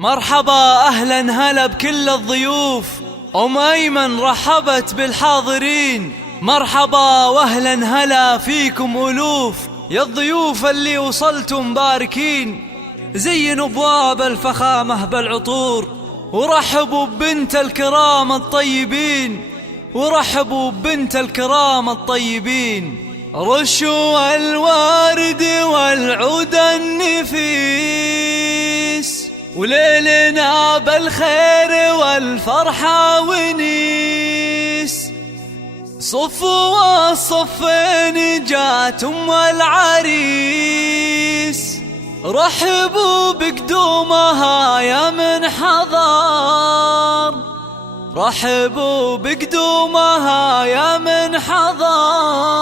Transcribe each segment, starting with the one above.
مرحبا أهلا هلا بكل الضيوف. أم أيمن رحبت بالحاضرين. مرحبا وأهلا هلا فيكم ألوف يا الضيوف اللي وصلتم باركين. زينوا أبواب الفخامة بالعطور ورحبوا ببنت الكرام الطيبين. ورحبوا ببنت الكرام الطيبين. رشوا الورد والعود النفيس وليلنا بالخير والفرحة ونيس. صفوا والصفين جات أم العريس. رحبوا بقدومها يا من حضر. رحبوا بقدومها يا من حضر.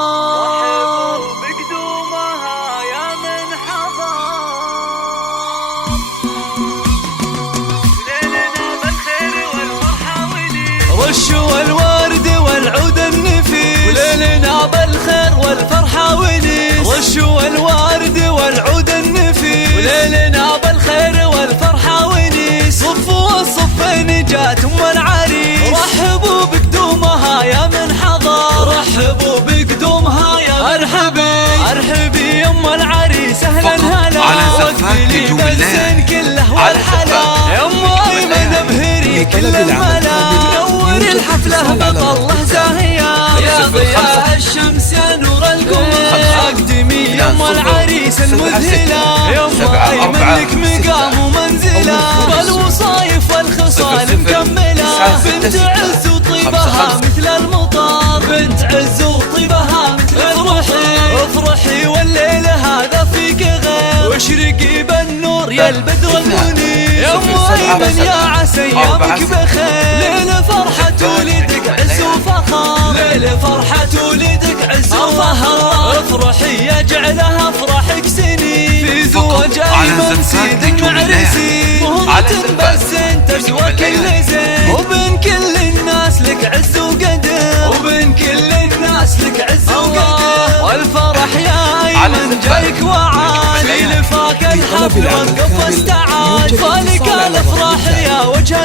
رشوا الورد والعود النفيس وليلنا بالخير والفرحة ونيس. رشوا الورد والعود النفيس وليلنا بالخير والفرحة ونيس. صفوا الصفين جات أم العريس. رحبوا بقدومها يا من حضر. رحبوا بقدومها يا ارحبي ارحبي يا أم العريس أهلا هلا. واقبلي بالزين كله والحلا يا أم أيمن ابهري كل الملا. نوري الحفلة بطله زاهية يا ضياء الشمس يا نور القمر. اقدمي يا أم العريس المذهلة يا أم أيمن لك مقام ومنزلة. والوصايف والخصال مكملة. بنت عز وطيبها مثل المطر. بنت عز وطيبها مثل افرحي افرحي والليل هذا فيك غير. واشرقي بالنور يا البدر المنير يا أم أيمن يا عسى ايامك بخير. ليل فرحة ولدك عز وفخر. ليل فرحة ولدك عز وفخر. افرحي يجعلها افراحك سنين. في زواج أيمن سيد المعرسين. مهرة بس تسوى كل زين. وبين كل الناس لك عز وقدر. وبين كل الناس لك عز وقدر. والفرح يا أيمن جايك وعاد. في لفاك الحفل وقف واستعاد. فالك الافراح يا وجه